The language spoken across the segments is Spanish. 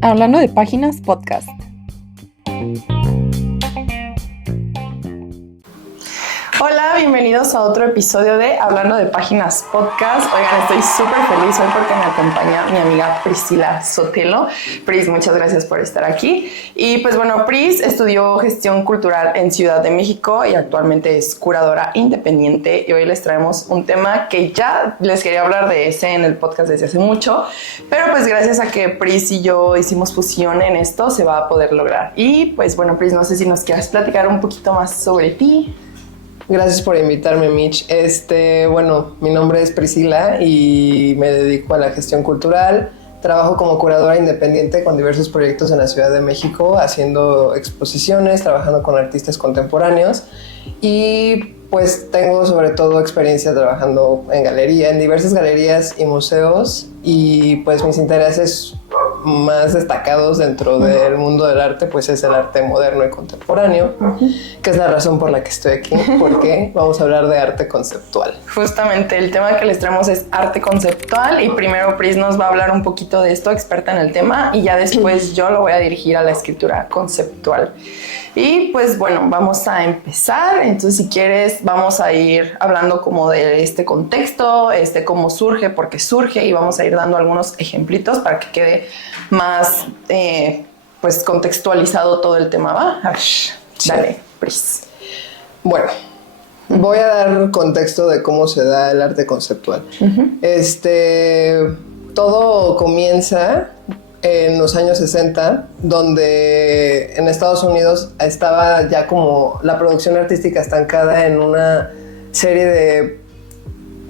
Hablando de Páginas Podcast. Hola, bienvenidos a otro episodio de Hablando de Páginas Podcast. Oigan, estoy súper feliz hoy porque me acompaña mi amiga Priscila Sotelo. Pris, muchas gracias por estar aquí. Y pues bueno, Pris estudió gestión cultural en Ciudad de México y actualmente es curadora independiente. Y hoy les traemos un tema que ya les quería hablar de ese en el podcast desde hace mucho, pero pues gracias a que Pris y yo hicimos fusión en esto, se va a poder lograr. Y pues bueno, Pris, no sé si nos quieras platicar un poquito más sobre ti. Gracias por invitarme, Mitch. Bueno, mi nombre es Priscila y me dedico a la gestión cultural. Trabajo como curadora independiente con diversos proyectos en la Ciudad de México, haciendo exposiciones, trabajando con artistas contemporáneos y pues tengo sobre todo experiencia trabajando en diversas galerías y museos, y pues mis intereses más destacados dentro del mundo del arte pues es el arte moderno y contemporáneo, que es la razón por la que estoy aquí, porque vamos a hablar de arte conceptual. Justamente el tema que les traemos es arte conceptual, y primero Pris nos va a hablar un poquito de esto, experta en el tema, y ya después yo lo voy a dirigir a la escritura conceptual. Y pues bueno, vamos a empezar. Entonces, si quieres, vamos a ir hablando como de este contexto, cómo surge, por qué surge, y vamos a ir dando algunos ejemplitos para que quede más pues contextualizado todo el tema, ¿va? A ver, dale, Pris. Bueno, voy a dar contexto de cómo se da el arte conceptual. Todo comienza en los años 60, donde en Estados Unidos estaba ya como la producción artística estancada en una serie de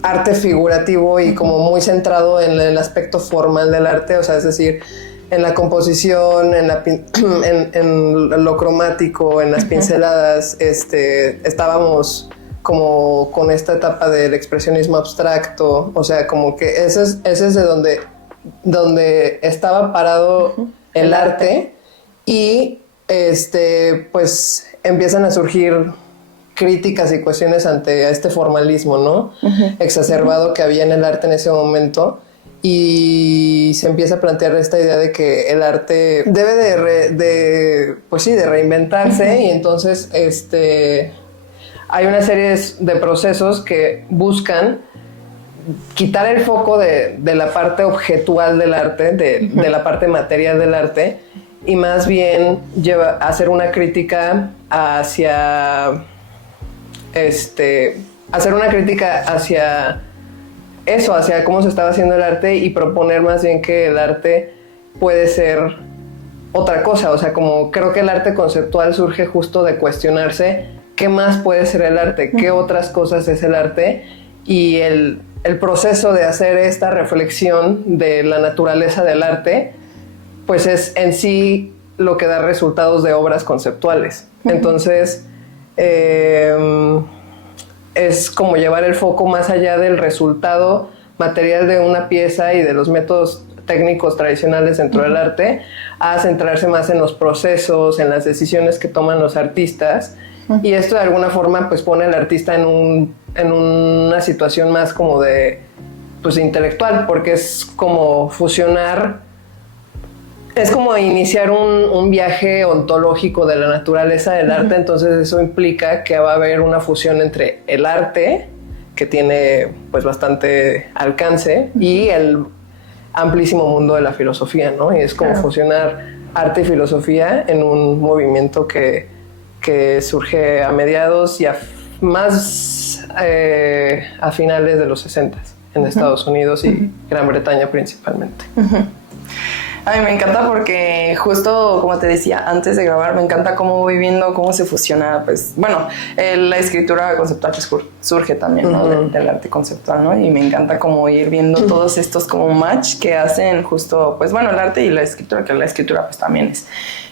arte figurativo y como muy centrado en el aspecto formal del arte, o sea, es decir, en la composición, en lo cromático, en las pinceladas. Estábamos como con esta etapa del expresionismo abstracto, o sea, como que ese es de donde estaba parado el arte, y pues empiezan a surgir críticas y cuestiones ante este formalismo, ¿no? Exacerbado que había en el arte en ese momento, y se empieza a plantear esta idea de que el arte debe de reinventarse, y entonces hay una serie de procesos que buscan quitar el foco de la parte objetual del arte, de la parte material del arte, y más bien hacer una crítica hacia eso, hacia cómo se estaba haciendo el arte, y proponer más bien que el arte puede ser otra cosa. O sea, como creo que el arte conceptual surge justo de cuestionarse qué más puede ser el arte, qué otras cosas es el arte, y el proceso de hacer esta reflexión de la naturaleza del arte, pues es en sí lo que da resultados de obras conceptuales. Entonces, es como llevar el foco más allá del resultado material de una pieza y de los métodos técnicos tradicionales dentro del arte, a centrarse más en los procesos, en las decisiones que toman los artistas. Y esto de alguna forma pues pone al artista en una situación más como de intelectual, porque es como fusionar, es como iniciar un viaje ontológico de la naturaleza del arte. Entonces eso implica que va a haber una fusión entre el arte, que tiene pues bastante alcance, y el amplísimo mundo de la filosofía, ¿no? Y es como fusionar arte y filosofía en un movimiento que surge a mediados y más a finales de los 60 en Estados Unidos y Gran Bretaña principalmente. A mí me encanta porque justo como te decía antes de grabar, me encanta cómo voy viendo cómo se fusiona, pues bueno, la escritura conceptual surge también, ¿no? Del arte conceptual, ¿no? Y me encanta como ir viendo todos estos como match que hacen justo, pues bueno, el arte y la escritura, que la escritura pues también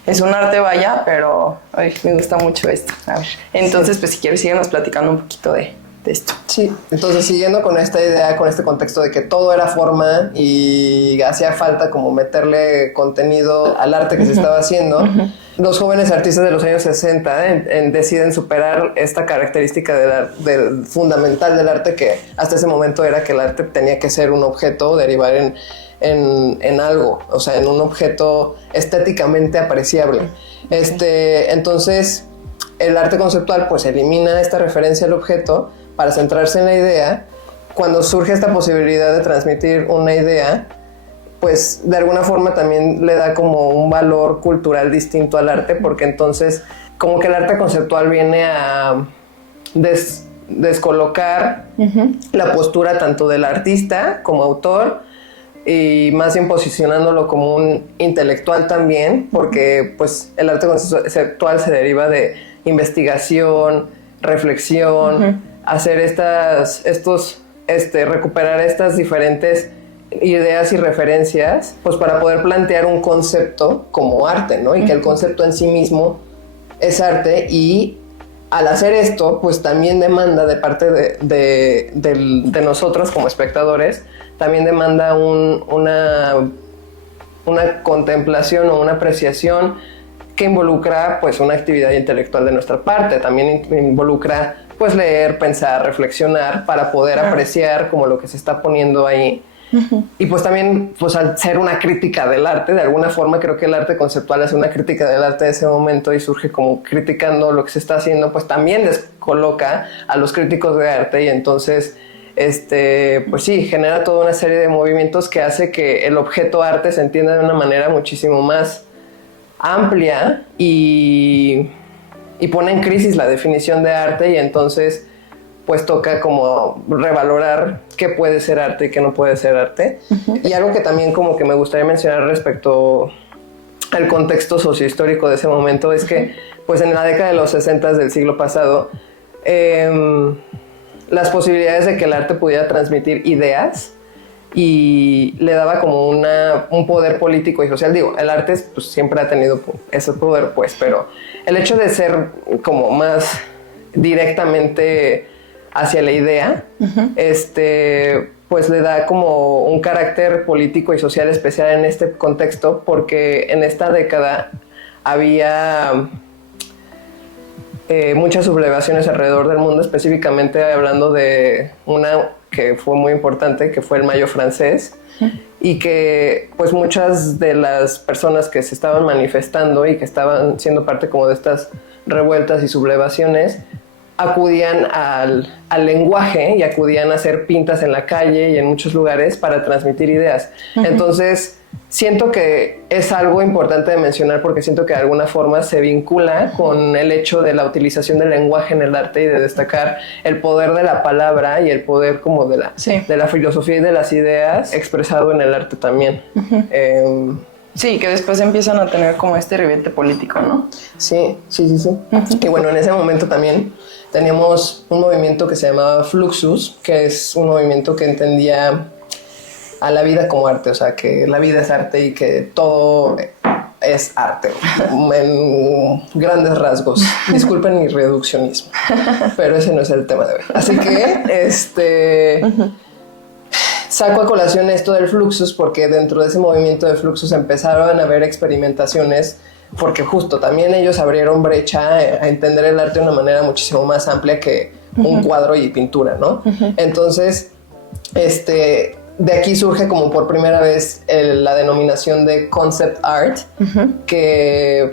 es un arte, vaya, pero me gusta mucho esto. A ver, entonces pues si quieres síguenos platicando un poquito de de esto. Sí, entonces siguiendo con esta idea, con este contexto de que todo era forma y hacía falta como meterle contenido al arte que se estaba haciendo, los jóvenes artistas de los años 60 deciden superar esta característica fundamental del arte, que hasta ese momento era que el arte tenía que ser un objeto, derivar en algo, o sea, en un objeto estéticamente apreciable. Entonces, el arte conceptual pues elimina esta referencia al objeto para centrarse en la idea. Cuando surge esta posibilidad de transmitir una idea, pues de alguna forma también le da como un valor cultural distinto al arte, porque entonces como que el arte conceptual viene a descolocar la postura tanto del artista como autor, y más bien posicionándolo como un intelectual también, porque pues el arte conceptual se deriva de investigación, reflexión, hacer recuperar estas diferentes ideas y referencias, pues para poder plantear un concepto como arte, ¿no? Y que el concepto en sí mismo es arte, y al hacer esto, pues también demanda de parte de nosotros como espectadores, también demanda una contemplación o una apreciación que involucra pues una actividad intelectual de nuestra parte. También involucra pues leer, pensar, reflexionar para poder apreciar como lo que se está poniendo ahí. Y pues también, pues al ser una crítica del arte, de alguna forma creo que el arte conceptual es una crítica del arte de ese momento, y surge como criticando lo que se está haciendo, pues también descoloca a los críticos de arte, y entonces pues sí, genera toda una serie de movimientos que hace que el objeto arte se entienda de una manera muchísimo más amplia, y pone en crisis la definición de arte, y entonces pues toca como revalorar qué puede ser arte y qué no puede ser arte. Y algo que también como que me gustaría mencionar respecto al contexto sociohistórico de ese momento es que pues en la década de los 60 del siglo pasado, las posibilidades de que el arte pudiera transmitir ideas y le daba como un poder político y social. Digo, el arte pues siempre ha tenido ese poder, pues, pero el hecho de ser como más directamente hacia la idea, pues le da como un carácter político y social especial en este contexto, porque en esta década había muchas sublevaciones alrededor del mundo, específicamente hablando de una que fue muy importante, que fue el Mayo francés, y que pues muchas de las personas que se estaban manifestando y que estaban siendo parte como de estas revueltas y sublevaciones acudían al lenguaje y acudían a hacer pintas en la calle y en muchos lugares para transmitir ideas. Entonces siento que es algo importante de mencionar, porque siento que de alguna forma se vincula con el hecho de la utilización del lenguaje en el arte y de destacar el poder de la palabra y el poder como de la filosofía y de las ideas expresado en el arte también. Sí, que después empiezan a tener como este ribete político, ¿no? Sí. Y bueno, en ese momento también teníamos un movimiento que se llamaba Fluxus, que es un movimiento que entendía a la vida como arte, o sea, que la vida es arte y que todo es arte, en grandes rasgos. Disculpen mi reduccionismo, pero ese no es el tema de hoy. Así que, saco a colación esto del Fluxus porque dentro de ese movimiento de Fluxus empezaron a haber experimentaciones, porque justo también ellos abrieron brecha a entender el arte de una manera muchísimo más amplia que un cuadro y pintura, ¿no? Entonces, de aquí surge como por primera vez la denominación de concept art, que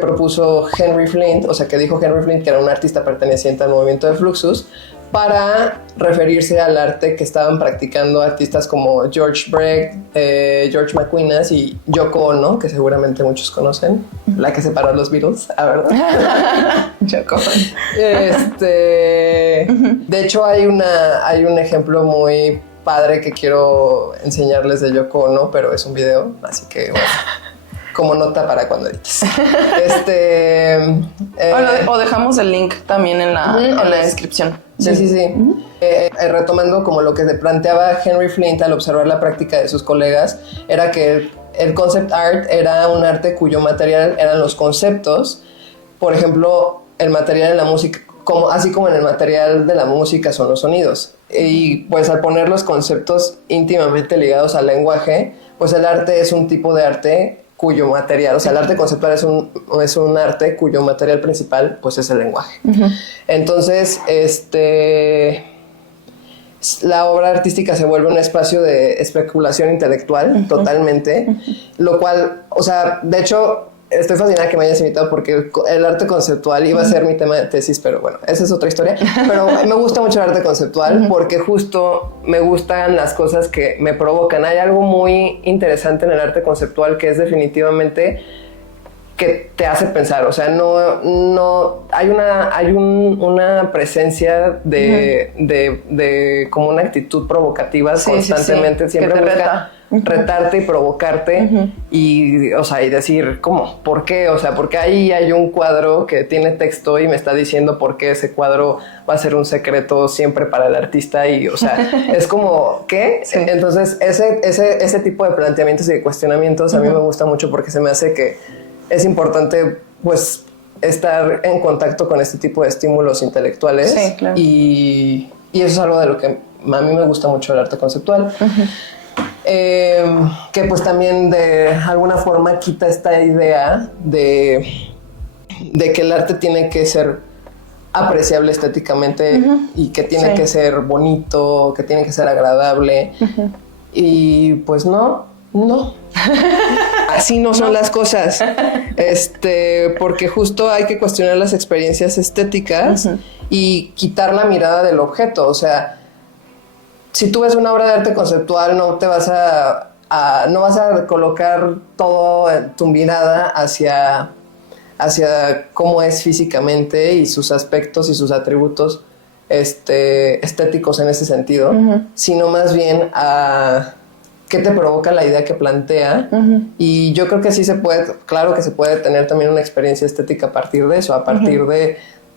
propuso Henry Flint, o sea, que dijo Henry Flint, que era un artista perteneciente al movimiento de Fluxus, para referirse al arte que estaban practicando artistas como George Brecht, George McWinas y Yoko Ono, que seguramente muchos conocen, la que separó a los Beatles, ¿verdad? Yoko. De hecho, hay un ejemplo muy padre que quiero enseñarles de Yoko Ono, pero es un video, así que bueno, como nota para cuando edites. O dejamos el link también en la descripción. Sí. Retomando como lo que planteaba Henry Flint al observar la práctica de sus colegas, era que el concept art era un arte cuyo material eran los conceptos. Por ejemplo, el material en la música así como en el material de la música son los sonidos. Y pues al poner los conceptos íntimamente ligados al lenguaje, pues el arte es un tipo de arte cuyo material, o sea, el arte conceptual es un arte cuyo material principal pues es el lenguaje. Entonces, la obra artística se vuelve un espacio de especulación intelectual totalmente, lo cual, o sea, de hecho, estoy fascinada que me hayas invitado porque el arte conceptual iba a ser mi tema de tesis, pero bueno, esa es otra historia. Pero me gusta mucho el arte conceptual porque justo me gustan las cosas que me provocan. Hay algo muy interesante en el arte conceptual que es definitivamente que te hace pensar, o sea, no hay una presencia de como una actitud provocativa constantemente, siempre busca retarte y provocarte y, o sea, y decir, ¿cómo? ¿Por qué? O sea, porque ahí hay un cuadro que tiene texto y me está diciendo por qué ese cuadro va a ser un secreto siempre para el artista y, o sea, es como, ¿qué? Sí. Entonces, ese tipo de planteamientos y de cuestionamientos a mí me gusta mucho porque se me hace que es importante, pues, estar en contacto con este tipo de estímulos intelectuales. Sí, claro. Y eso es algo de lo que a mí me gusta mucho el arte conceptual. Que pues también de alguna forma quita esta idea de que el arte tiene que ser apreciable estéticamente y que tiene que ser bonito, que tiene que ser agradable. Y pues no. Así no son las cosas. Porque justo hay que cuestionar las experiencias estéticas y quitar la mirada del objeto. O sea, si tú ves una obra de arte conceptual, no te vas no vas a colocar toda tu mirada hacia cómo es físicamente y sus aspectos y sus atributos estéticos en ese sentido, sino más bien a qué te provoca la idea que plantea. Y yo creo que sí se puede, claro que se puede tener también una experiencia estética a partir de eso, a partir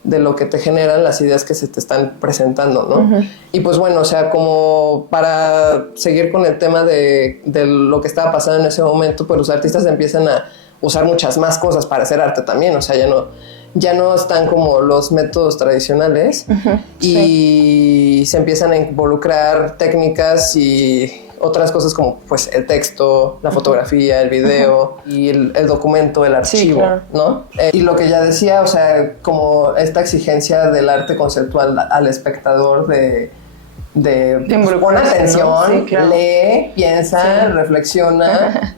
de lo que te generan las ideas que se te están presentando, ¿no? Y pues bueno, o sea, como para seguir con el tema de lo que estaba pasando en ese momento, pues los artistas empiezan a usar muchas más cosas para hacer arte también, o sea, ya no están como los métodos tradicionales y se empiezan a involucrar técnicas y otras cosas como pues el texto, la fotografía, el video y el documento, el archivo, claro, ¿no? Y lo que ya decía, o sea, como esta exigencia del arte conceptual al espectador de pon atención, ¿no? Sí, claro. Lee, piensa, reflexiona,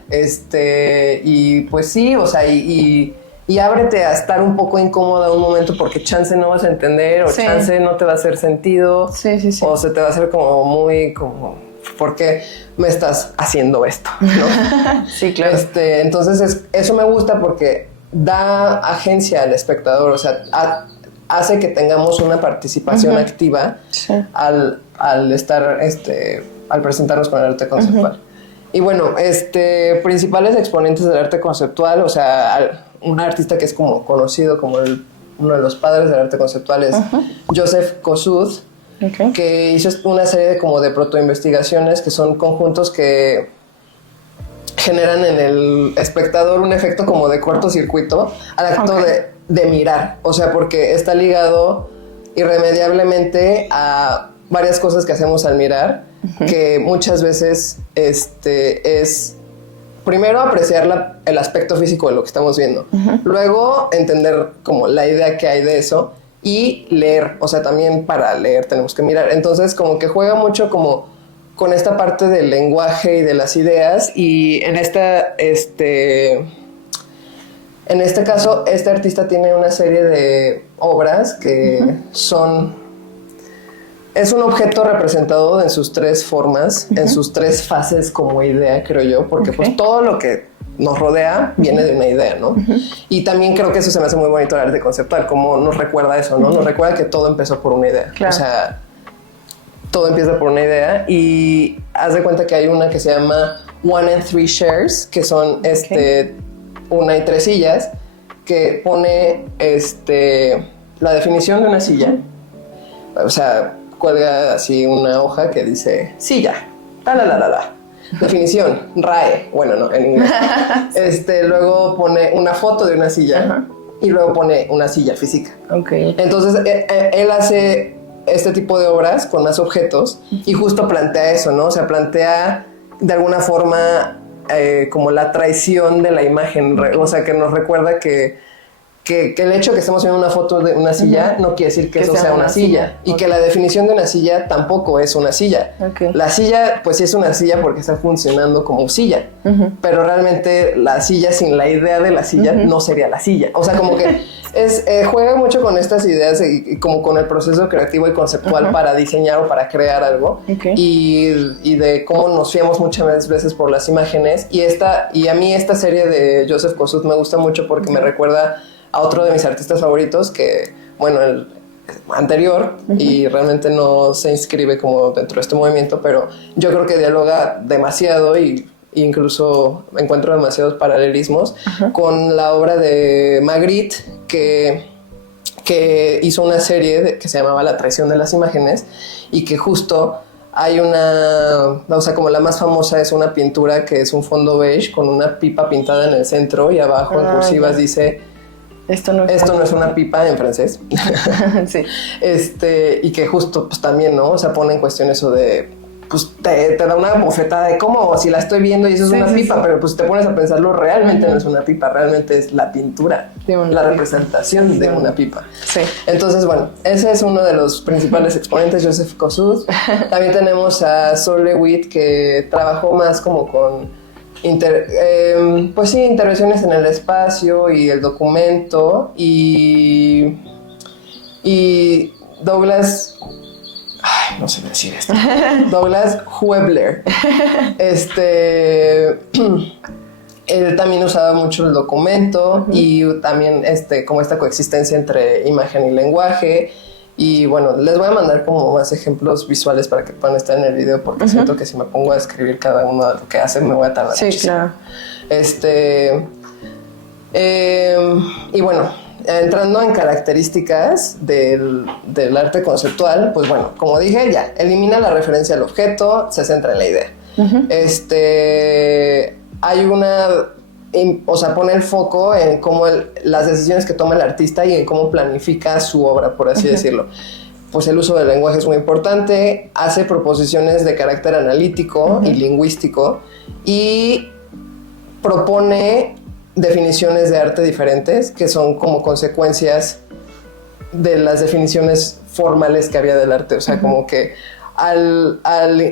y pues sí, o sea, y ábrete a estar un poco incómoda un momento porque chance no vas a entender o chance no te va a hacer sentido o se te va a hacer como muy como ¿por qué me estás haciendo esto? ¿No? Sí, claro. Entonces eso me gusta porque da agencia al espectador, o sea, hace que tengamos una participación activa al estar, al presentarnos con el arte conceptual. Y bueno, principales exponentes del arte conceptual, o sea, un artista que es como conocido como uno de los padres del arte conceptual es Joseph Kosuth, que hizo una serie de protoinvestigaciones que son conjuntos que generan en el espectador un efecto como de cortocircuito al acto de mirar, o sea, porque está ligado irremediablemente a varias cosas que hacemos al mirar, que muchas veces es primero apreciar el aspecto físico de lo que estamos viendo, luego entender como la idea que hay de eso y leer, o sea, también para leer tenemos que mirar. Entonces como que juega mucho como con esta parte del lenguaje y de las ideas, y en este caso este artista tiene una serie de obras que es un objeto representado en sus tres formas, en sus tres fases como idea, creo yo, porque pues todo lo que nos rodea viene de una idea, ¿no? Y también creo que eso se me hace muy bonito el arte conceptual, como nos recuerda eso, ¿no? Nos recuerda que todo empezó por una idea. Claro. O sea, todo empieza por una idea, y haz de cuenta que hay una que se llama 1 and 3 shares, que son una y tres sillas, que pone la definición de una silla, o sea, cuelga así una hoja que dice silla, definición, RAE, bueno, no, en inglés. Luego pone una foto de una silla y luego pone una silla física. Okay. Entonces él hace este tipo de obras con más objetos y justo plantea eso, ¿no? O sea, plantea de alguna forma como la traición de la imagen, o sea, que nos recuerda que el hecho de que estemos viendo una foto de una silla no quiere decir que eso sea una silla. Y que la definición de una silla tampoco es una silla. La silla, pues sí es una silla porque está funcionando como silla. Pero realmente la silla sin la idea de la silla no sería la silla. O sea, como que juega mucho con estas ideas y como con el proceso creativo y conceptual para diseñar o para crear algo. Y de cómo nos fiamos muchas veces por las imágenes. Y a mí esta serie de Joseph Kosuth me gusta mucho porque me recuerda a otro de mis artistas favoritos que, bueno, el anterior y realmente no se inscribe como dentro de este movimiento, pero yo creo que dialoga demasiado y incluso encuentro demasiados paralelismos con la obra de Magritte que hizo una serie que se llamaba La traición de las imágenes y que justo hay o sea, como la más famosa es una pintura que es un fondo beige con una pipa pintada en el centro y abajo en cursivas dice Esto no es una pipa en francés. Sí. Y que justo pues también, ¿no? O sea, pone en cuestión eso de pues te da una bofetada de cómo si la estoy viendo y eso es una pipa, pero pues te pones a pensarlo, realmente no es una pipa, realmente es la pintura, la representación de una pipa. Sí. Entonces, bueno, ese es uno de los principales exponentes, Joseph Kosuth. También tenemos a Sol LeWitt, que trabajó más como con pues sí, intervenciones en el espacio y el documento y Douglas, no sé decir esto, Douglas Huebler. Él también usaba mucho el documento y también como esta coexistencia entre imagen y lenguaje. Y bueno, les voy a mandar como más ejemplos visuales para que puedan estar en el video porque siento que si me pongo a escribir cada uno de lo que hace me voy a tardar muchísimo. Claro. Y bueno, entrando en características del arte conceptual, pues bueno, como dije, ya elimina la referencia al objeto, se centra en la idea. Hay o sea, pone el foco en cómo las decisiones que toma el artista y en cómo planifica su obra, por así decirlo. Pues el uso del lenguaje es muy importante, hace proposiciones de carácter analítico y lingüístico y propone definiciones de arte diferentes que son como consecuencias de las definiciones formales que había del arte. O sea, como que al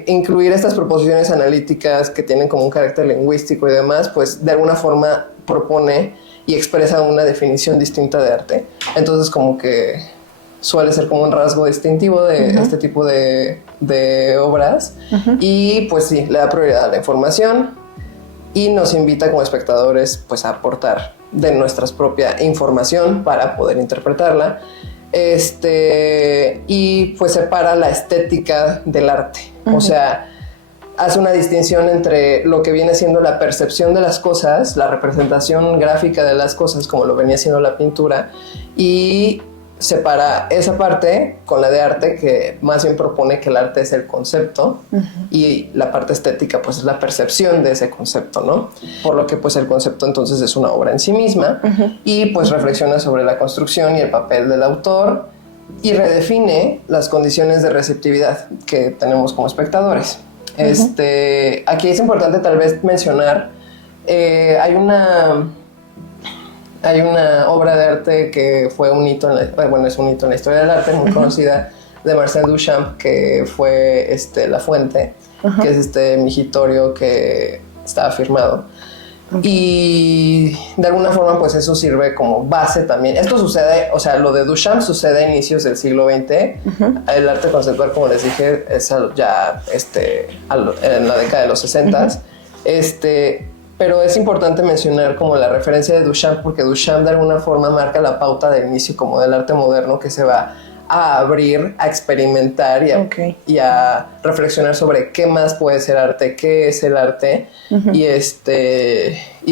incluir estas proposiciones analíticas que tienen como un carácter lingüístico y demás, pues de alguna forma propone y expresa una definición distinta de arte. Entonces como que suele ser como un rasgo distintivo de este tipo de obras. Y pues sí, le da prioridad a la información y nos invita como espectadores pues a aportar de nuestra propia información para poder interpretarla. Y pues separa la estética del arte. O sea, hace una distinción entre lo que viene siendo la percepción de las cosas, la representación gráfica de las cosas, como lo venía siendo la pintura, y separa esa parte con la de arte, que más bien propone que el arte es el concepto y la parte estética pues es la percepción de ese concepto, ¿no? Por lo que pues el concepto entonces es una obra en sí misma y pues reflexiona sobre la construcción y el papel del autor y redefine las condiciones de receptividad que tenemos como espectadores. Aquí es importante tal vez mencionar, hay una obra de arte que fue un hito, es un hito en la historia del arte, muy conocida, de Marcel Duchamp, que fue La Fuente, que es este migitorio que estaba firmado. Y de alguna forma pues eso sirve como base también. Esto sucede, o sea, lo de Duchamp sucede a inicios del siglo XX. El arte conceptual, como les dije, es ya en la década de los 60s. Pero es importante mencionar como la referencia de Duchamp, porque Duchamp de alguna forma marca la pauta del inicio como del arte moderno, que se va a abrir, a experimentar y a reflexionar sobre qué más puede ser arte, qué es el arte y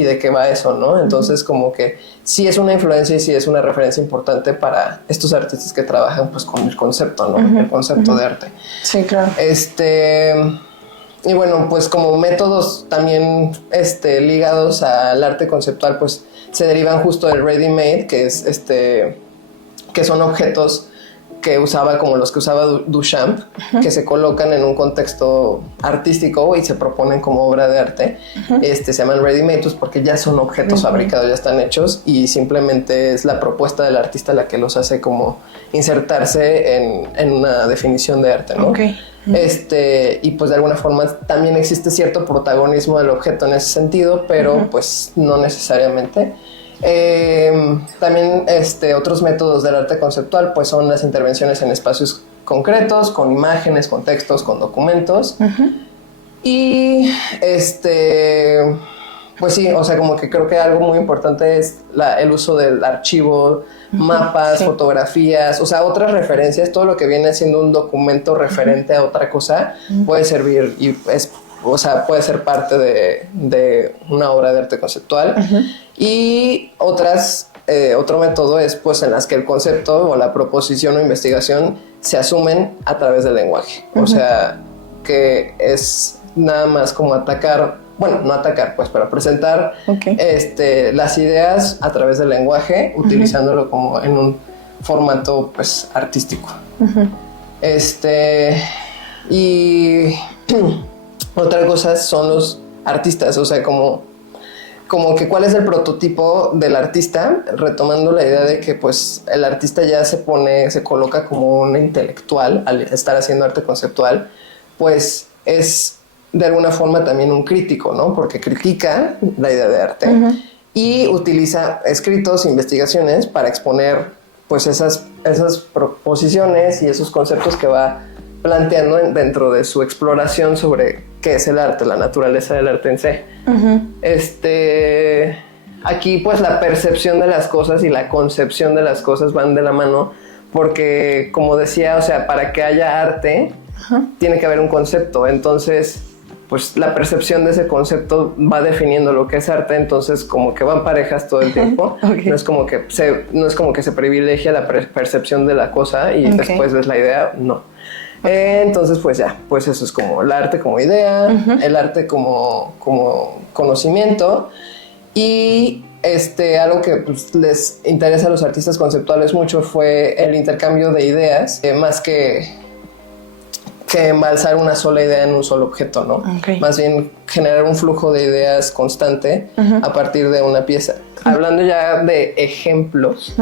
de qué va eso, ¿no? Entonces como que sí es una influencia y sí es una referencia importante para estos artistas que trabajan pues con el concepto, ¿no? El concepto de arte. Sí, claro. Y bueno, pues como métodos también ligados al arte conceptual, pues se derivan justo del ready-made, que es que son objetos que usaba como los que usaba Duchamp, que se colocan en un contexto artístico y se proponen como obra de arte. Se llaman ready-made pues porque ya son objetos fabricados, ya están hechos y simplemente es la propuesta del artista la que los hace como insertarse en una definición de arte, ¿no? Y pues de alguna forma también existe cierto protagonismo del objeto en ese sentido, pero pues no necesariamente. También otros métodos del arte conceptual pues son las intervenciones en espacios concretos, con imágenes, con textos, con documentos. Y pues sí, o sea, como que creo que algo muy importante es el uso del archivo, mapas, fotografías, o sea, otras referencias, todo lo que viene siendo un documento referente a otra cosa puede servir y puede ser parte de una obra de arte conceptual. Y otro método es pues en las que el concepto o la proposición o investigación se asumen a través del lenguaje. O sea, que es nada más como no atacar, pues, pero presentar las ideas a través del lenguaje, utilizándolo como en un formato pues artístico. Y otra cosa son los artistas, o sea, como que cuál es el prototipo del artista, retomando la idea de que pues el artista ya se coloca como un intelectual al estar haciendo arte conceptual, pues es de alguna forma también un crítico, ¿no? Porque critica la idea de arte y utiliza escritos, investigaciones para exponer pues esas proposiciones y esos conceptos que va planteando dentro de su exploración sobre qué es el arte, la naturaleza del arte en sí. Aquí pues la percepción de las cosas y la concepción de las cosas van de la mano porque, como decía, o sea, para que haya arte tiene que haber un concepto. Entonces, pues la percepción de ese concepto va definiendo lo que es arte, entonces como que van parejas todo el tiempo. No es como que se privilegia la percepción de la cosa y después ves la idea, no. Entonces pues eso es como el arte como idea, el arte como conocimiento y algo que pues, les interesa a los artistas conceptuales mucho fue el intercambio de ideas, más que embalsar una sola idea en un solo objeto, ¿no? Más bien generar un flujo de ideas constante a partir de una pieza. Hablando ya de ejemplos,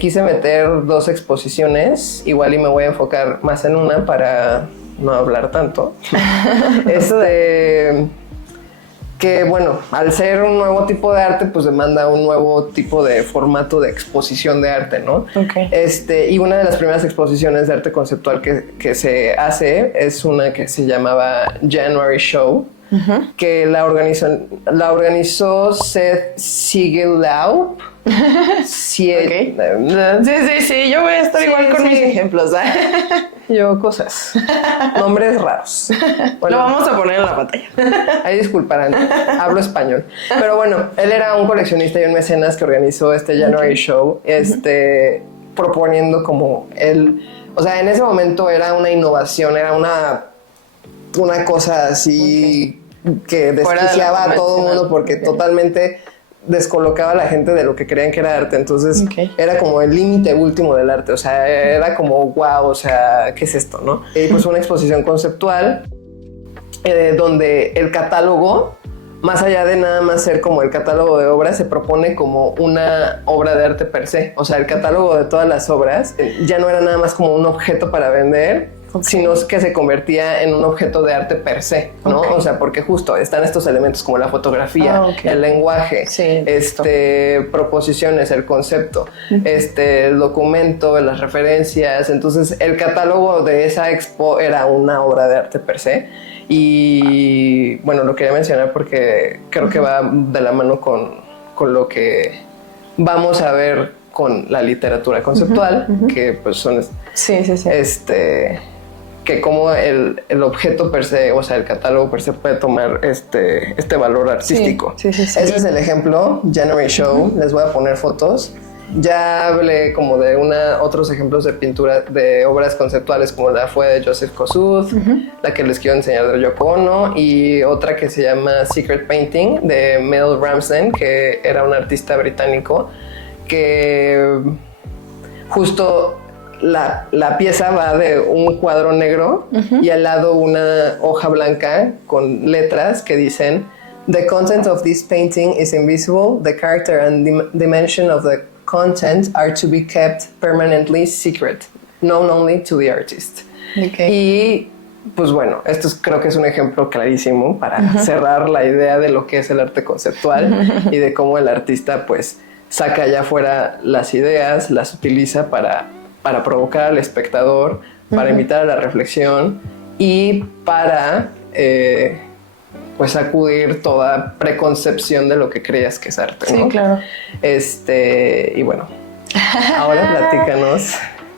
quise meter 2 exposiciones, igual y me voy a enfocar más en una para no hablar tanto. Que bueno, al ser un nuevo tipo de arte, pues demanda un nuevo tipo de formato de exposición de arte, ¿no? Y una de las primeras exposiciones de arte conceptual que se hace es una que se llamaba January Show, que la organizó Seth Siegelau. Sí, yo voy a estar igual con mis ejemplos. Yo cosas, nombres raros. Bueno, lo vamos a poner en la pantalla. Ahí disculparán, hablo español. Pero bueno, él era un coleccionista y un mecenas que organizó este January Show, proponiendo como o sea, en ese momento era una innovación, era una cosa así que desquiciaba a todo el mundo porque totalmente descolocaba a la gente de lo que creían que era arte. Entonces era como el límite último del arte, o sea, era como wow, o sea, ¿qué es esto, no? Y pues una exposición conceptual donde el catálogo, más allá de nada más ser como el catálogo de obras, se propone como una obra de arte per se. O sea, el catálogo de todas las obras ya no era nada más como un objeto para vender, sino que se convertía en un objeto de arte per se, ¿no? O sea, porque justo están estos elementos como la fotografía, el lenguaje, proposiciones, el concepto, el documento, las referencias. Entonces, el catálogo de esa expo era una obra de arte per se. Y bueno, lo quería mencionar porque creo que va de la mano con lo que vamos a ver con la literatura conceptual, que pues son que como el objeto per se, o sea, el catálogo per se puede tomar este valor artístico. Ese es el ejemplo, January Show. Les voy a poner fotos. Ya hablé como de otros ejemplos de pintura de obras conceptuales, como la fue de Joseph Kosuth, la que les quiero enseñar de Yoko Ono, y otra que se llama Secret Painting de Mel Ramsden, que era un artista británico que justo la pieza va de un cuadro negro y al lado una hoja blanca con letras que dicen: "The content of this painting is invisible. The character and dimension of the content are to be kept permanently secret, known only to the artist." Okay. Y pues bueno, creo que es un ejemplo clarísimo para cerrar la idea de lo que es el arte conceptual y de cómo el artista pues saca allá afuera las ideas, las utiliza para provocar al espectador, para invitar a la reflexión y para pues sacudir toda preconcepción de lo que creías que es arte, ¿no? Sí, claro. Y bueno, ahora platícanos.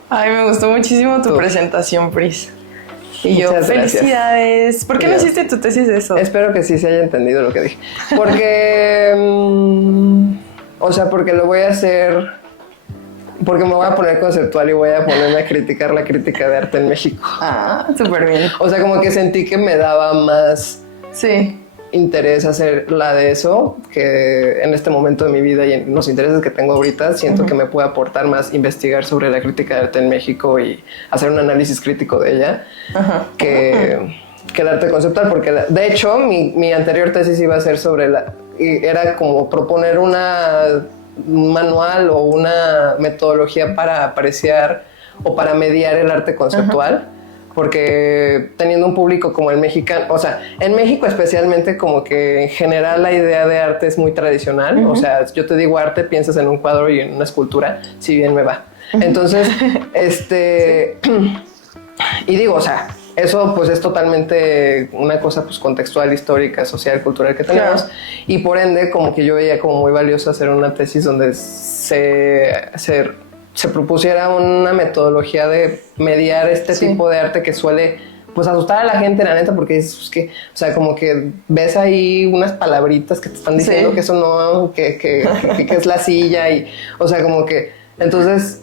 Ay, me gustó muchísimo tu presentación, Pris. Y yo, Muchas gracias. Felicidades. ¿Por qué no hiciste tu tesis de eso? Espero que sí se haya entendido lo que dije. Porque, o sea, porque lo voy a hacer, porque me voy a poner conceptual y voy a ponerme a criticar la crítica de arte en México. Ah, súper bien. O sea, como que sentí que me daba más interés hacer la de eso, que en este momento de mi vida y en los intereses que tengo ahorita, siento que me puede aportar más investigar sobre la crítica de arte en México y hacer un análisis crítico de ella que el arte conceptual, porque de hecho mi anterior tesis iba a ser sobre era como proponer un manual o una metodología para apreciar o para mediar el arte conceptual. Porque teniendo un público como el mexicano, o sea, en México especialmente, como que en general la idea de arte es muy tradicional. O sea, yo te digo arte, piensas en un cuadro y en una escultura, si bien me va. Entonces, y digo, o sea, eso pues es totalmente una cosa pues contextual, histórica, social, cultural que tenemos. Y por ende, como que yo veía como muy valioso hacer una tesis donde se propusiera una metodología de mediar este tipo de arte que suele pues asustar a la gente, la neta, porque es que, o sea, como que ves ahí unas palabritas que te están diciendo que eso no, que es la silla y, o sea, como que, entonces,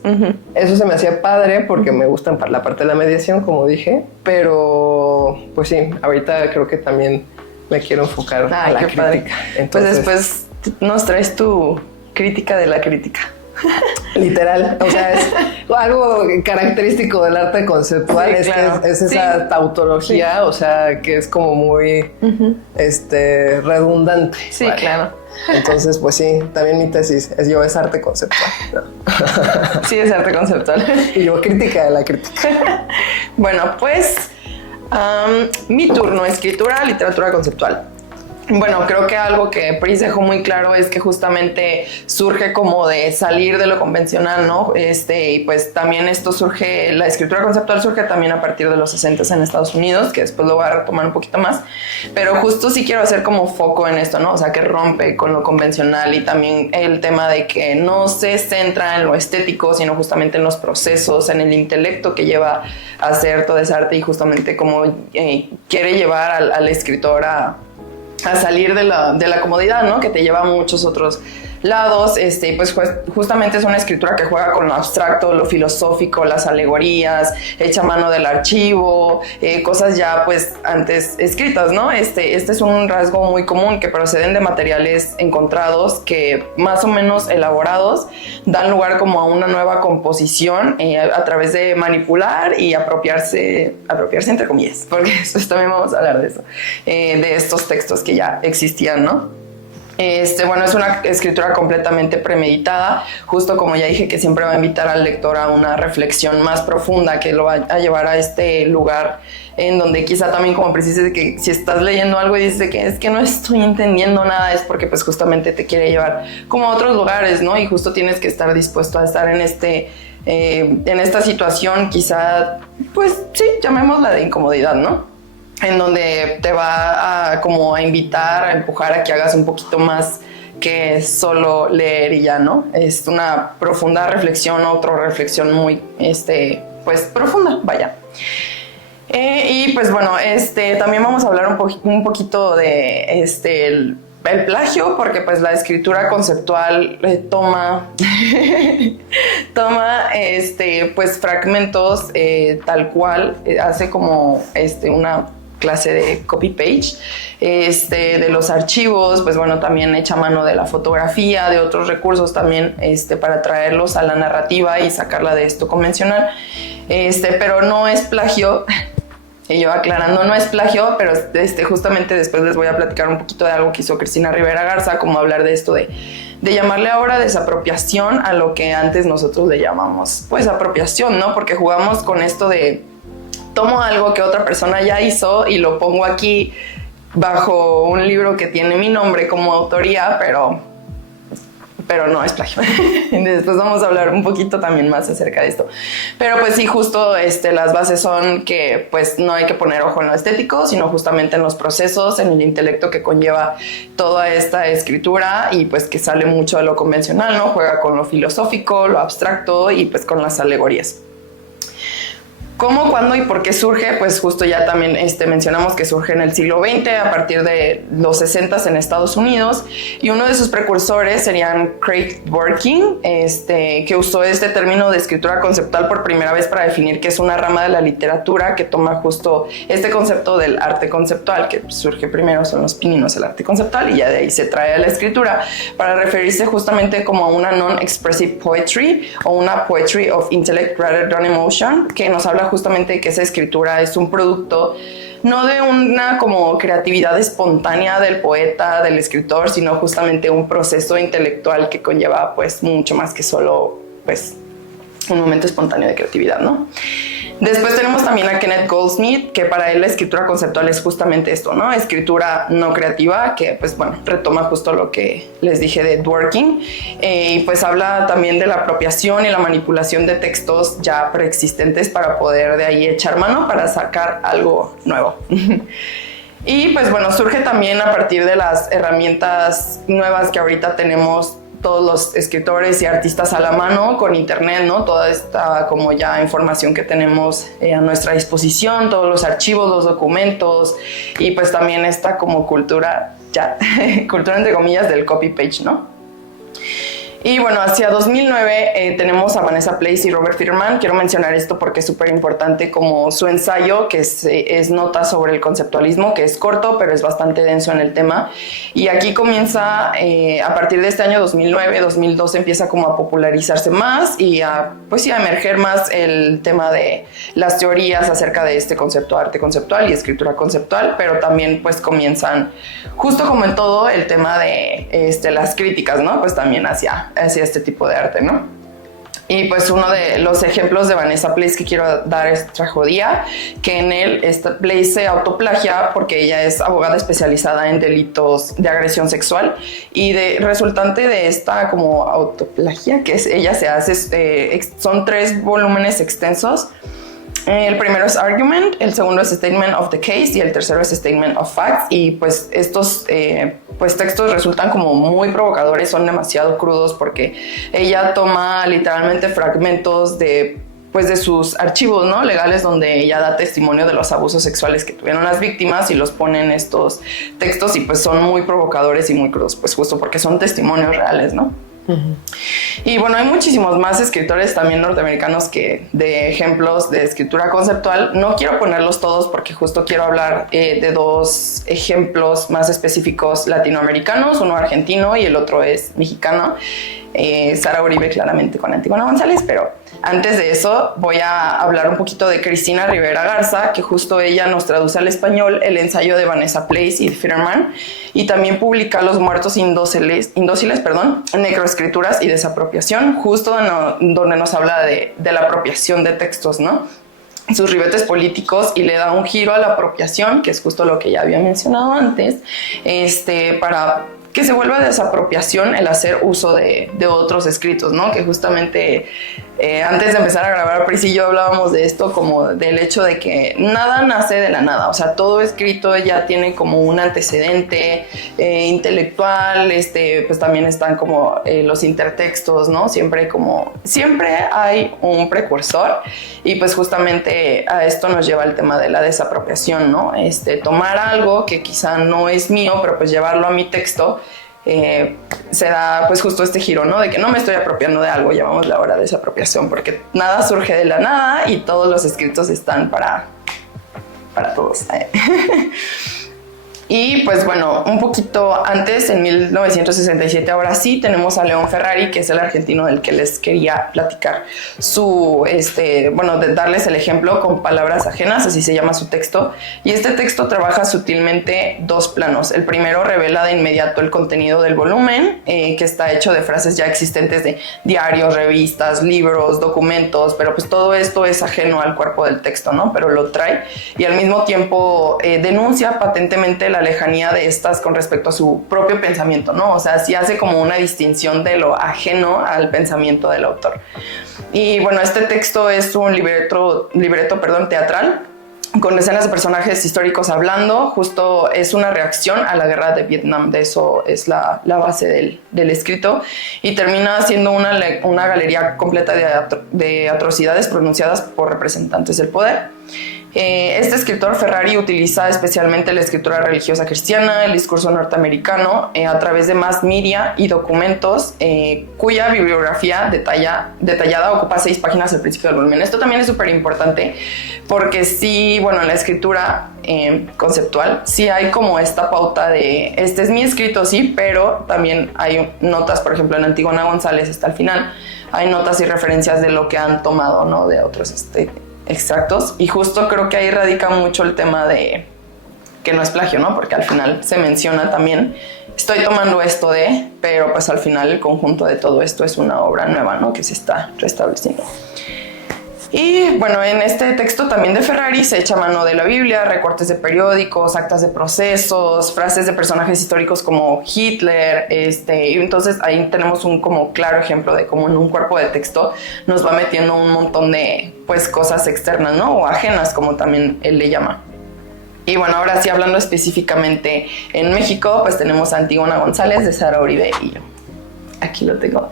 eso se me hacía padre porque me gusta la parte de la mediación, como dije, pero pues sí, ahorita creo que también me quiero enfocar a la crítica. Entonces, pues después nos traes tu crítica de la crítica. Literal, o sea, es algo característico del arte conceptual, es que es esa tautología, o sea, que es como muy redundante. Sí, claro. Entonces, pues sí, también mi tesis es arte conceptual, ¿no? Sí, es arte conceptual. Y yo crítica de la crítica. Bueno, pues mi turno, escritura, literatura conceptual. Bueno, creo que algo que Pris dejó muy claro es que justamente surge como de salir de lo convencional, ¿no? Y pues también esto surge, la escritura conceptual surge también a partir de los 60 en Estados Unidos, que después lo voy a retomar un poquito más, pero justo sí quiero hacer como foco en esto, ¿no? O sea, que rompe con lo convencional y también el tema de que no se centra en lo estético, sino justamente en los procesos, en el intelecto que lleva a hacer todo ese arte y justamente como quiere llevar al escritor a salir de la comodidad, ¿no? Que te lleva a muchos otros lados. Pues justamente es una escritura que juega con lo abstracto, lo filosófico, las alegorías, echa mano del archivo, cosas ya pues antes escritas, ¿no? Este es un rasgo muy común que proceden de materiales encontrados que más o menos elaborados dan lugar como a una nueva composición a través de manipular y apropiarse entre comillas, porque después también vamos a hablar de eso, de estos textos que ya existían, ¿no? Bueno, es una escritura completamente premeditada, justo como ya dije, que siempre va a invitar al lector a una reflexión más profunda que lo va a llevar a este lugar en donde quizá también como precises que si estás leyendo algo y dices que es que no estoy entendiendo nada, es porque pues justamente te quiere llevar como a otros lugares, ¿no? Y justo tienes que estar dispuesto a estar en esta situación quizá, pues sí, llamémosla de incomodidad, ¿no? En donde te va a invitar, a empujar a que hagas un poquito más que solo leer y ya, ¿no? Es una profunda reflexión, otra reflexión muy, pues profunda, vaya. Y pues bueno, también vamos a hablar un poquito de el plagio, porque pues la escritura conceptual toma pues fragmentos tal cual, hace como una clase de copy page de los archivos, pues bueno, también echa mano de la fotografía, de otros recursos también para traerlos a la narrativa y sacarla de esto convencional, pero no es plagio. Y yo aclarando, no es plagio, pero justamente después les voy a platicar un poquito de algo que hizo Cristina Rivera Garza, como hablar de esto de llamarle ahora desapropiación a lo que antes nosotros le llamamos pues apropiación, ¿no? Porque jugamos con esto de tomo algo que otra persona ya hizo y lo pongo aquí bajo un libro que tiene mi nombre como autoría, pero no es plagio. Después vamos a hablar un poquito también más acerca de esto. Pero pues sí, justo las bases son que pues no hay que poner ojo en lo estético, sino justamente en los procesos, en el intelecto que conlleva toda esta escritura y pues que sale mucho de lo convencional, ¿no? Juega con lo filosófico, lo abstracto y pues con las alegorías. ¿Cómo, cuándo y por qué surge? Pues justo ya también mencionamos que surge en el siglo XX, a partir de los 60 en Estados Unidos, y uno de sus precursores serían Craig Dworkin, que usó este término de escritura conceptual por primera vez para definir que es una rama de la literatura que toma justo este concepto del arte conceptual, que surge primero, son los pininos, el arte conceptual, y ya de ahí se trae a la escritura, para referirse justamente como a una non-expressive poetry, o una poetry of intellect rather than emotion, que nos habla justamente que esa escritura es un producto no de una como creatividad espontánea del poeta, del escritor, sino justamente un proceso intelectual que conlleva pues mucho más que solo pues un momento espontáneo de creatividad, ¿no? Después tenemos también a Kenneth Goldsmith, que para él la escritura conceptual es justamente esto, ¿no? Escritura no creativa, que pues bueno, retoma justo lo que les dije de Dworkin, y pues habla también de la apropiación y la manipulación de textos ya preexistentes para poder de ahí echar mano para sacar algo nuevo. Y pues bueno, surge también a partir de las herramientas nuevas que ahorita tenemos todos los escritores y artistas a la mano con internet, ¿no? Toda esta como ya información que tenemos a nuestra disposición, todos los archivos, los documentos, y pues también esta como cultura, ya, cultura entre comillas del copy page, ¿no? Y bueno, hacia 2009 tenemos a Vanessa Place y Robert Fierman. Quiero mencionar esto porque es súper importante, como su ensayo, que es nota sobre el conceptualismo, que es corto, pero es bastante denso en el tema. Y aquí comienza, a partir de este año 2009, 2012, empieza como a popularizarse más y a emerger más el tema de las teorías acerca de este concepto de arte conceptual y escritura conceptual, pero también pues comienzan, justo como en todo, el tema de las críticas, ¿no? Pues también hacia este tipo de arte, ¿no? Y pues uno de los ejemplos de Vanessa Place que quiero dar es Tragedia, que en él Place se autoplagia porque ella es abogada especializada en delitos de agresión sexual, y resultante de esta como autoplagia que ella se hace, son 3 volúmenes extensos. El primero es Argument, el segundo es Statement of the Case y el tercero es Statement of Facts, y pues estos textos resultan como muy provocadores, son demasiado crudos porque ella toma literalmente fragmentos de sus archivos, ¿no? legales, donde ella da testimonio de los abusos sexuales que tuvieron las víctimas y los pone en estos textos, y pues son muy provocadores y muy crudos, pues justo porque son testimonios reales, ¿no? Uh-huh. Y bueno, hay muchísimos más escritores también norteamericanos de ejemplos de escritura conceptual. No quiero ponerlos todos porque justo quiero hablar de 2 ejemplos más específicos latinoamericanos, uno argentino y el otro es mexicano. Sara Uribe claramente con Antígona González, pero antes de eso voy a hablar un poquito de Cristina Rivera Garza, que justo ella nos traduce al español el ensayo de Vanessa Place y Fierman, y también publica Los muertos indóciles, necroescrituras y desapropiación, justo donde nos habla de la apropiación de textos, ¿no? Sus ribetes políticos, y le da un giro a la apropiación, que es justo lo que ya había mencionado antes, para que se vuelva desapropiación el hacer uso de otros escritos, ¿no? Que justamente antes de empezar a grabar, Pris y yo hablábamos de esto, como del hecho de que nada nace de la nada, o sea, todo escrito ya tiene como un antecedente intelectual, pues también están como los intertextos, ¿no? Siempre hay un precursor, y pues justamente a esto nos lleva el tema de la desapropiación, ¿no? Tomar algo que quizá no es mío, pero pues llevarlo a mi texto, se da pues justo este giro, ¿no? De que no me estoy apropiando de algo, llamámoslo ahora desapropiación, porque nada surge de la nada y todos los escritos están para todos. Y pues bueno, un poquito antes, en 1967, ahora sí, tenemos a León Ferrari, que es el argentino del que les quería platicar. De darles el ejemplo con palabras ajenas, así se llama su texto. Y este texto trabaja sutilmente dos planos. El primero revela de inmediato el contenido del volumen, que está hecho de frases ya existentes de diarios, revistas, libros, documentos, pero pues todo esto es ajeno al cuerpo del texto, ¿no? Pero lo trae, y al mismo tiempo denuncia patentemente la lejanía de estas con respecto a su propio pensamiento, ¿no? O sea, sí hace como una distinción de lo ajeno al pensamiento del autor. Y bueno, este texto es un libreto teatral, con escenas de personajes históricos hablando. Justo es una reacción a la guerra de Vietnam, de eso es la base del escrito, y termina siendo una galería completa de atrocidades pronunciadas por representantes del poder. Este escritor Ferrari utiliza especialmente la escritura religiosa cristiana, el discurso norteamericano, a través de mass media y documentos, cuya bibliografía detallada ocupa 6 páginas al principio del volumen. Esto también es súper importante porque sí, bueno, en la escritura conceptual sí hay como esta pauta de este es mi escrito, sí, pero también hay notas, por ejemplo en Antígona González hasta el final hay notas y referencias de lo que han tomado, ¿no? De otros extractos, y justo creo que ahí radica mucho el tema de que no es plagio, ¿no? Porque al final se menciona también, estoy tomando esto pero pues al final el conjunto de todo esto es una obra nueva, ¿no? Que se está restableciendo. Y bueno, en este texto también de Ferrari se echa mano de la Biblia, recortes de periódicos, actas de procesos, frases de personajes históricos como Hitler, y entonces ahí tenemos un como claro ejemplo de cómo en un cuerpo de texto nos va metiendo un montón de pues cosas externas, ¿no? O ajenas, como también él le llama. Y bueno, ahora sí, hablando específicamente en México, pues tenemos a Antígona González, de Sara Uribe, y yo aquí lo tengo.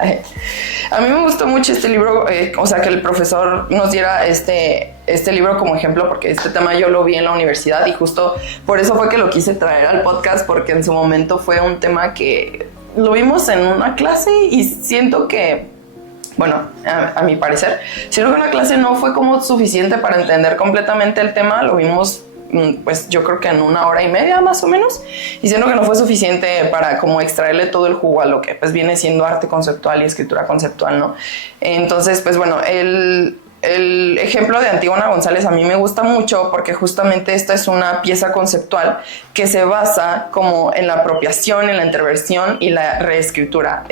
A mí me gustó mucho este libro, o sea, que el profesor nos diera este libro como ejemplo, porque este tema yo lo vi en la universidad y justo por eso fue que lo quise traer al podcast, porque en su momento fue un tema que lo vimos en una clase y siento que, bueno, a mi parecer, siento que la clase no fue como suficiente para entender completamente el tema. Lo vimos pues yo creo que en 1 hora y media más o menos, y siento que no fue suficiente para como extraerle todo el jugo a lo que pues viene siendo arte conceptual y escritura conceptual, ¿no? Entonces pues bueno, el ejemplo de Antígona González a mí me gusta mucho porque justamente esta es una pieza conceptual que se basa como en la apropiación, en la interversión y la reescritura.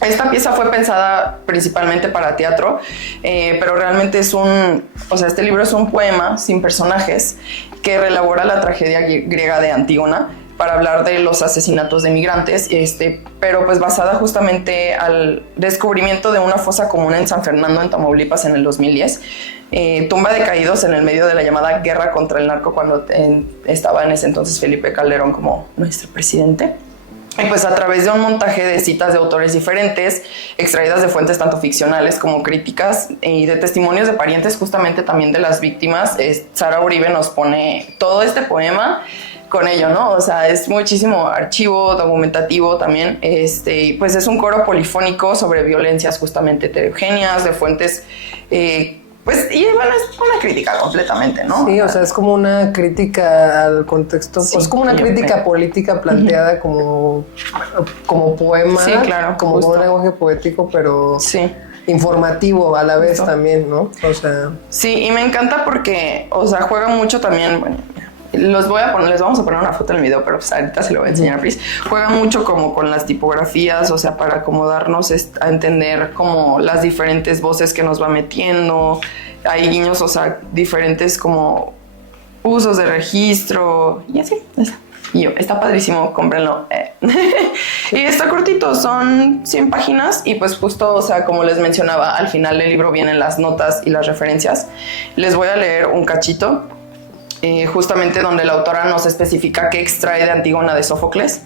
Esta pieza fue pensada principalmente para teatro, pero realmente este libro es un poema sin personajes que relabora la tragedia griega de Antígona para hablar de los asesinatos de migrantes, pero pues basada justamente al descubrimiento de una fosa común en San Fernando, en Tamaulipas, en el 2010. Tumba de caídos en el medio de la llamada guerra contra el narco, cuando estaba en ese entonces Felipe Calderón como nuestro presidente. Y pues a través de un montaje de citas de autores diferentes, extraídas de fuentes tanto ficcionales como críticas y de testimonios de parientes justamente también de las víctimas, Sara Uribe nos pone todo este poema con ello, ¿no? O sea, es muchísimo archivo documentativo también, y pues es un coro polifónico sobre violencias justamente heterogéneas, de fuentes pues, y bueno, es una crítica completamente, ¿no? Sí, o sea, es como una crítica al contexto, sí, es como una crítica política planteada como poema, sí, claro, como un lenguaje poético, pero sí, informativo a la vez también, ¿no? O sea, sí, y me encanta porque, o sea, juega mucho también, bueno, les vamos a poner una foto en el video, pero pues ahorita se lo voy a enseñar a Pris. Juega mucho como con las tipografías, o sea, para como darnos a entender como las diferentes voces que nos va metiendo. Hay guiños, o sea, diferentes como usos de registro y así. Y yo, está padrísimo, cómprenlo. Y está cortito, son 100 páginas y pues justo, o sea, como les mencionaba, al final del libro vienen las notas y las referencias. Les voy a leer un cachito, justamente donde la autora nos especifica qué extrae de Antígona de Sófocles.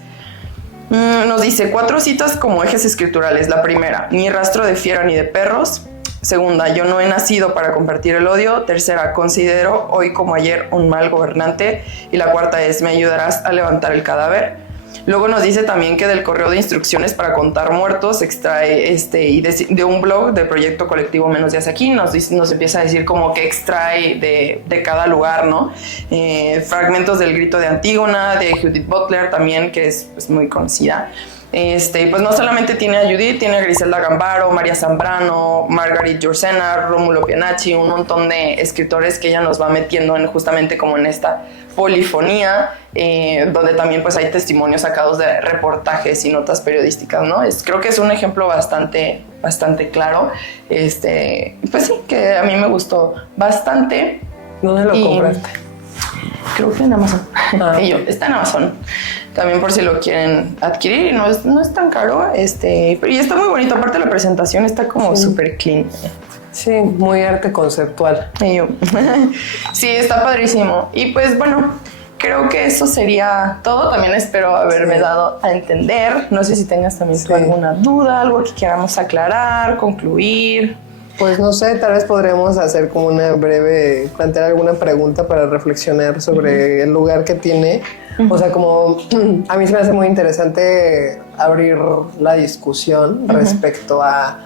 Nos dice 4 citas como ejes escriturales. La primera, ni rastro de fiera ni de perros. Segunda, yo no he nacido para compartir el odio. Tercera, considero hoy como ayer un mal gobernante. Y la cuarta es, me ayudarás a levantar el cadáver. Luego nos dice también que del correo de instrucciones para contar muertos extrae y de un blog del proyecto colectivo Menos Días Aquí, nos empieza a decir como que extrae de cada lugar, ¿no? Fragmentos del Grito de Antígona, de Judith Butler también, que es pues, muy conocida. Pues no solamente tiene a Judith, tiene a Griselda Gambaro, María Zambrano, Margaret Yourcenar, Rómulo Pianacci, un montón de escritores que ella nos va metiendo justamente como en esta polifonía, donde también pues hay testimonios sacados de reportajes y notas periodísticas, ¿no? Creo que es un ejemplo bastante claro, pues sí, que a mí me gustó bastante. ¿Dónde lo compraste? Creo que en Amazon. Y yo, está en Amazon. También por si lo quieren adquirir, no es tan caro. Y está muy bonito. Aparte la presentación está como súper clean. Sí, muy arte conceptual. Y yo, sí, está padrísimo. Y pues bueno, creo que eso sería todo. También espero haberme dado a entender. No sé si tengas también tú alguna duda, algo que queramos aclarar, concluir. Pues no sé, tal vez podremos hacer como una breve, plantear alguna pregunta para reflexionar sobre el lugar que tiene. O sea, como a mí se me hace muy interesante abrir la discusión respecto a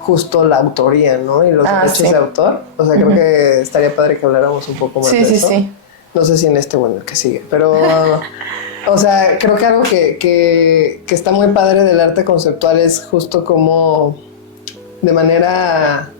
justo la autoría, ¿no? Y los derechos de autor. O sea, creo que estaría padre que habláramos un poco más de eso. Sí. No sé si en este o en el que sigue, pero... O sea, creo que algo que está muy padre del arte conceptual es justo como de manera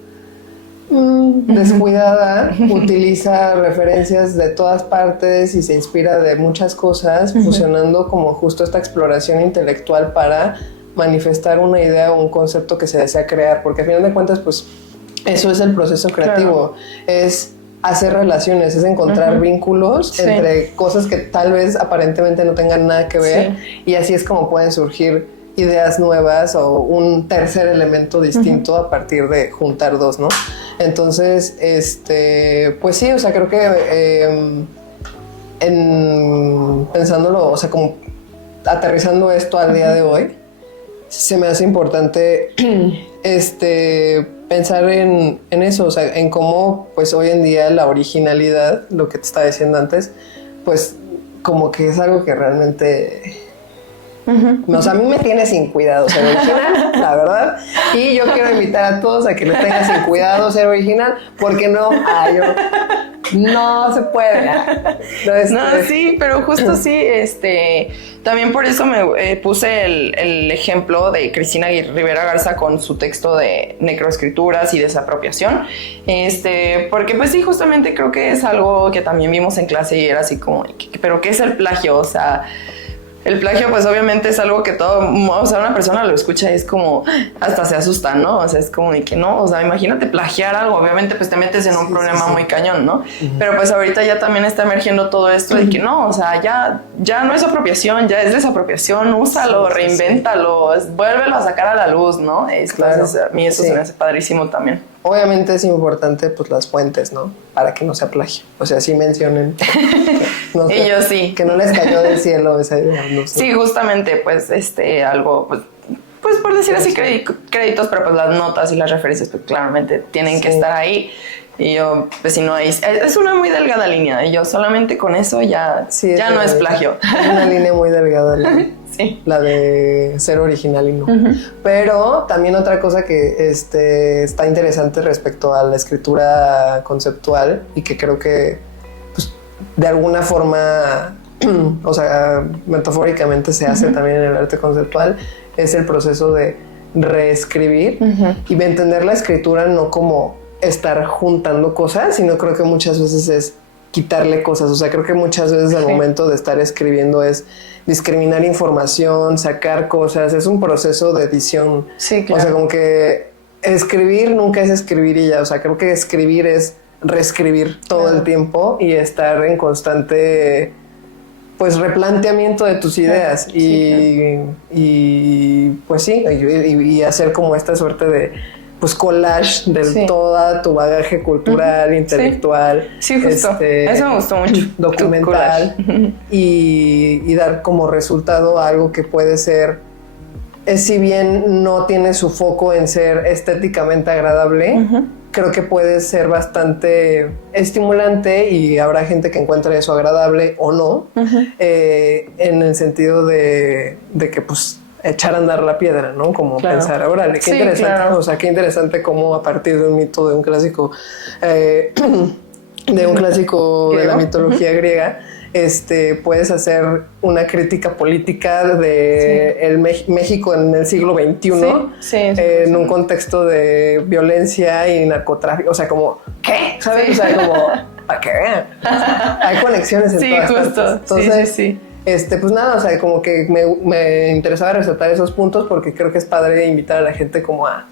descuidada utiliza referencias de todas partes y se inspira de muchas cosas, fusionando como justo esta exploración intelectual para manifestar una idea o un concepto que se desea crear, porque al final de cuentas pues eso es el proceso creativo, es hacer relaciones, es encontrar vínculos entre cosas que tal vez aparentemente no tengan nada que ver, y así es como pueden surgir ideas nuevas o un tercer elemento distinto a partir de juntar dos, ¿no? Entonces, pues sí, o sea, creo que pensándolo, o sea, como aterrizando esto al día de hoy, se me hace importante pensar en eso, o sea, en cómo pues hoy en día la originalidad, lo que te estaba diciendo antes, pues como que es algo que realmente... O sea, a mí me tiene sin cuidado ser original, la verdad. Y yo quiero invitar a todos a que les tengan sin cuidado ser original, porque no se puede. No, sí, pero justo sí, también por eso me puse el ejemplo de Cristina Rivera Garza con su texto de necroescrituras y desapropiación, porque pues sí, justamente creo que es algo que también vimos en clase y era así como, ¿pero qué es el plagio? O sea, el plagio pues obviamente es algo que una persona lo escucha y es como, hasta se asusta, ¿no? O sea, es como de que no, o sea, imagínate plagiar algo, obviamente pues te metes en un problema muy cañón, ¿no? Pero pues ahorita ya también está emergiendo todo esto de que no, o sea, ya no es apropiación, ya es desapropiación, úsalo, reinvéntalo, vuélvelo a sacar a la luz, ¿no? Entonces a mí eso se me hace padrísimo también. Obviamente es importante pues las fuentes, ¿no? Para que no sea plagio. O sea, sí mencionen. No sé, ellos sí. Que no les cayó del cielo esa idea. No sé. Sí, justamente, pues, algo, pues por decir así, créditos, pero pues las notas y las referencias, pues claramente tienen que estar ahí. Y yo, pues si no hay... Es una muy delgada línea. Y yo solamente con eso ya no es plagio. Es una línea muy delgada. Sí. La de ser original y no. Pero también otra cosa que está interesante respecto a la escritura conceptual y que creo que pues, de alguna forma, o sea, metafóricamente se hace también en el arte conceptual, es el proceso de reescribir y de entender la escritura no como estar juntando cosas, sino creo que muchas veces es quitarle cosas. O sea, creo que muchas veces el momento de estar escribiendo es discriminar información, sacar cosas, es un proceso de edición. Sí, claro. O sea, como que escribir nunca es escribir y ya. O sea, creo que escribir es reescribir todo el tiempo y estar en constante pues replanteamiento de tus ideas y pues sí, y hacer como esta suerte de pues collage de toda tu bagaje cultural, intelectual. Sí, justo. Eso me gustó mucho. Documental. Y dar como resultado algo que puede ser, si bien no tiene su foco en ser estéticamente agradable, creo que puede ser bastante estimulante y habrá gente que encuentre eso agradable o no, en el sentido de que pues echar a andar la piedra, ¿no? Como pensar, órale, qué interesante, o sea, qué interesante cómo a partir de un mito, de un clásico, de la mitología griega, puedes hacer una crítica política de el México en el siglo XXI, en un contexto de violencia y narcotráfico, o sea, como, ¿qué? ¿Sabes? O sea, como, para que vean. Hay conexiones en todas partes. Entonces, pues nada, o sea, como que me interesaba resaltar esos puntos porque creo que es padre invitar a la gente como a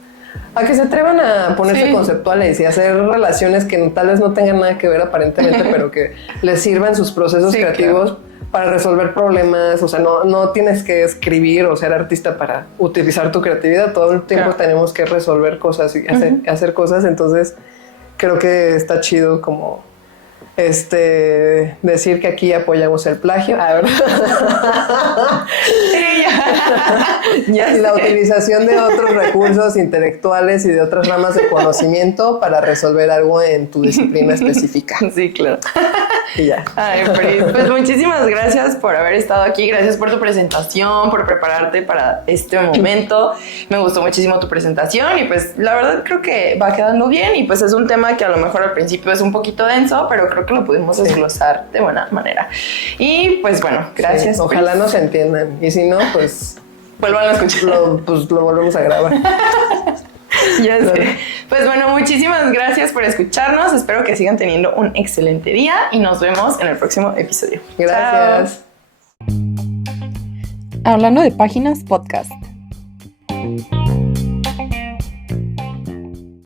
que se atrevan a ponerse conceptuales y hacer relaciones que tal vez no tengan nada que ver aparentemente, pero que les sirvan sus procesos creativos para resolver problemas. O sea, no tienes que escribir o ser artista para utilizar tu creatividad. Todo el tiempo tenemos que resolver cosas y hacer cosas. Entonces, creo que está chido como decir que aquí apoyamos el plagio. Y la utilización de otros recursos intelectuales y de otras ramas de conocimiento para resolver algo en tu disciplina específica. Sí, claro. Y ya. Ay, pues muchísimas gracias por haber estado aquí. Gracias por tu presentación, por prepararte para este momento. Me gustó muchísimo tu presentación y pues la verdad creo que va quedando bien y pues es un tema que a lo mejor al principio es un poquito denso, pero creo que lo pudimos desglosar de buena manera. Y pues bueno, gracias. Sí, ojalá nos entiendan y si no, pues vuelvan a escuchar. Lo volvemos a grabar. Ya sé. Pues bueno, muchísimas gracias por escucharnos. Espero que sigan teniendo un excelente día y nos vemos en el próximo episodio. Gracias. Chao. Hablando de Páginas Podcast.